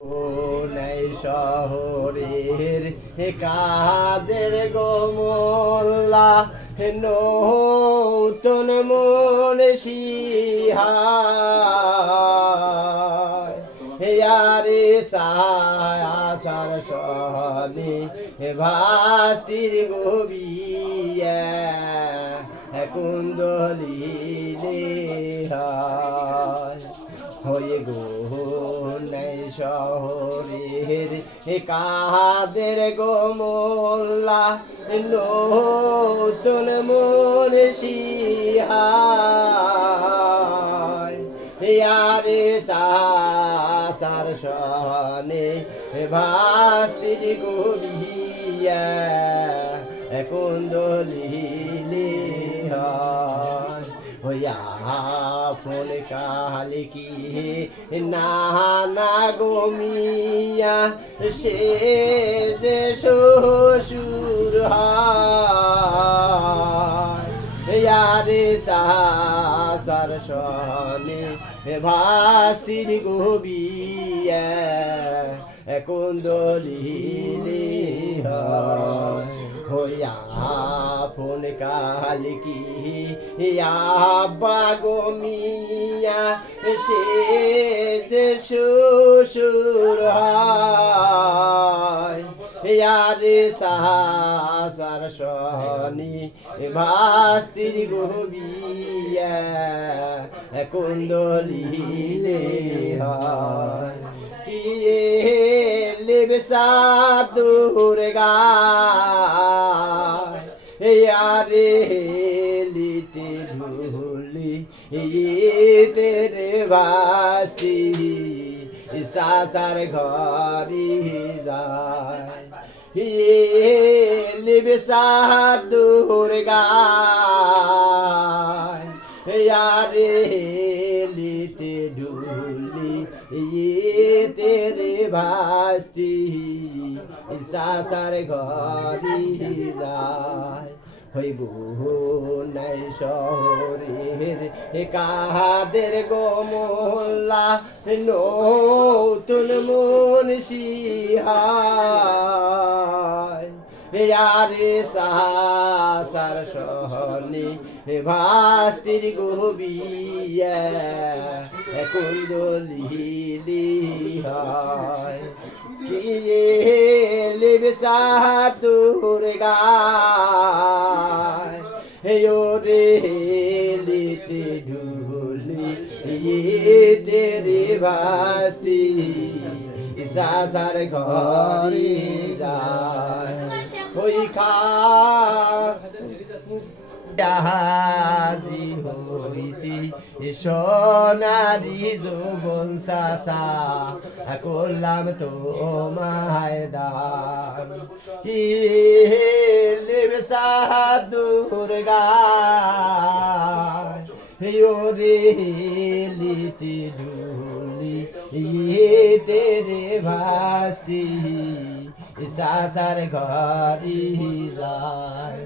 নাই শহরের কাদের গোমল্লা নতুন মন সিহারে সার সনে ভাস্তির গোবিয়া কুন্দলিলে হয়ে গো নাই শহরের কাদের গোমল্লা নতুন মন সিহারে সার সনে ভাস্তির গোবিয়া কুন্দলিলে ফোন কালে কি না গমিয়া সে যে শ্বশুর হারে সার সনে ভাস্তির গোবিয়া কুন্দলিলে হইয়া ফোন কাল কি বাগমিয়া সে যে শ্বশুর হারে সার সনি ভাস্তির গোবিয়া কুন্দলিলে কিয়ে লেবে সাধুর গারে লিতে ঢুলি তেরে ভাস্তি সাসার ঘরি যায় লিবে সাধুর গারে লিতে ঢুলি তেরে ভাস্তি সাসার ঘরি যায় হইব নাই শহরের কাদের গোমল্লা নতুন মন সিহারে সার সহনে ভাস্তির গোবিয়া কুন্দলিলি হয় কিয়ে লেবে সাধুর গারে লিতে ঢুলি তেরে ভাস্তি সাসার ঘরে যায় ওই জাহাজি হইতি সোনারি যৌবন সাসা করলাম তো মায়দান কি লেবে সাধুর গারে লিতে ঢুলি তেরে ভাস্তি সাসার ঘরি যায়